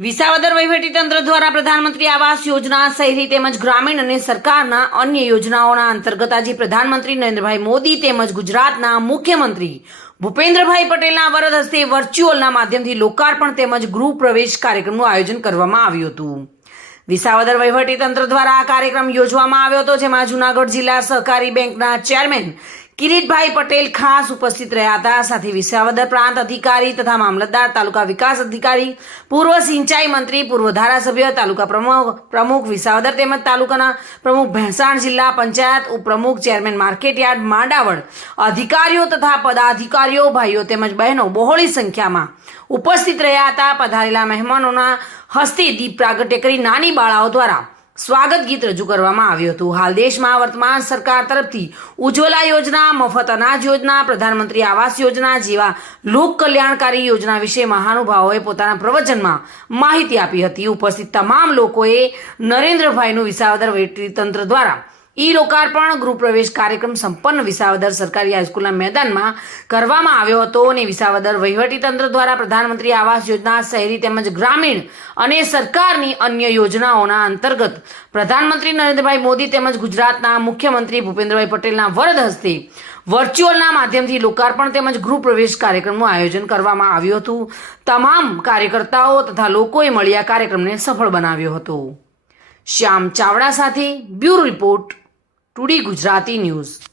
વિસાવદર તંત્ર દ્વારા પ્રધાનમંત્રી આવાસ યોજના શહેરી તેમજ ગ્રામીણ અને સરકારના અન્ય યોજનાઓના અંતર્ગત આજે પ્રધાનમંત્રી નરેન્દ્રભાઈ મોદી તેમજ ગુજરાતના મુખ્યમંત્રી ભૂપેન્દ્રભાઈ પટેલના વરદ હસ્તે વર્ચ્યુઅલના માધ્યમથી લોકાર્પણ તેમજ ગૃહ પ્રવેશ કાર્યક્રમનું આયોજન કરવામાં આવ્યું હતું. વિસાવદર તંત્ર દ્વારા આ કાર્યક્રમ યોજવામાં આવ્યો હતો, જેમાં જુનાગઢ જિલ્લા સહકારી બેંકના ચેરમેન કિરીટભાઈ પટેલ ખાસ ઉપસ્થિત રહ્યા હતા. સાથે વિસાવદર પ્રાંત અધિકારી તથા મામલતદાર, તાલુકા વિકાસ અધિકારી, પૂર્વ સિંચાઈ મંત્રી, પૂર્વ ધારાસભ્ય, તાલુકા પ્રમુખ પ્રમુખ વિસાવદર તેમજ તાલુકાના પ્રમુખ ભેંસાણ જિલ્લા પંચાયત ઉપપ્રમુખ, ચેરમેન માર્કેટયાર્ડ, માંડાવડ અધિકારીઓ તથા પદાધિકારીઓ, ભાઈઓ તેમજ બહેનો બહોળી સંખ્યામાં ઉપસ્થિત રહ્યા હતા. પધારેલા મહેમાનોના હસ્તે દીપ પ્રાગટ્ય કરી નાની બાળાઓ દ્વારા સ્વાગત ગીત રજૂ કરવામાં આવ્યું હતું. હાલ દેશમાં વર્તમાન સરકાર તરફથી ઉજ્જવલા યોજના, મફત અનાજ યોજના, પ્રધાનમંત્રી આવાસ યોજના જેવા લોક કલ્યાણકારી યોજના વિશે મહાનુભાવોએ પોતાના પ્રવચનમાં માહિતી આપી હતી. ઉપસ્થિત તમામ લોકોએ નરેન્દ્રભાઈનું વિસાવદર તંત્ર દ્વારા ઈ લોકાર્પણ ગૃહપ્રવેશ કાર્યક્રમ સંપન્ન વિસાવદર સરકારી હાઈસ્કૂલના મેદાનમાં કરવામાં આવ્યો હતો અને વિસાવદર તંત્ર દ્વારા પ્રધાનમંત્રી આવાસ યોજના, શહેરી તેમજ ગ્રામીણ અને સરકારની અન્ય યોજનાઓના અંતર્ગત પ્રધાનમંત્રી નરેન્દ્રભાઈ મોદી તેમજ ગુજરાતના મુખ્યમંત્રી ભૂપેન્દ્રભાઈ પટેલના વરદ હસ્તે વર્ચ્યુઅલના માધ્યમથી લોકાર્પણ તેમજ ગૃહ પ્રવેશ કાર્યક્રમનું આયોજન કરવામાં આવ્યું હતું. તમામ કાર્યકર્તાઓ તથા લોકોએ મળી આ કાર્યક્રમને સફળ બનાવ્યો હતો. શ્યામ ચાવડા સાથે bureau report today Gujarati news.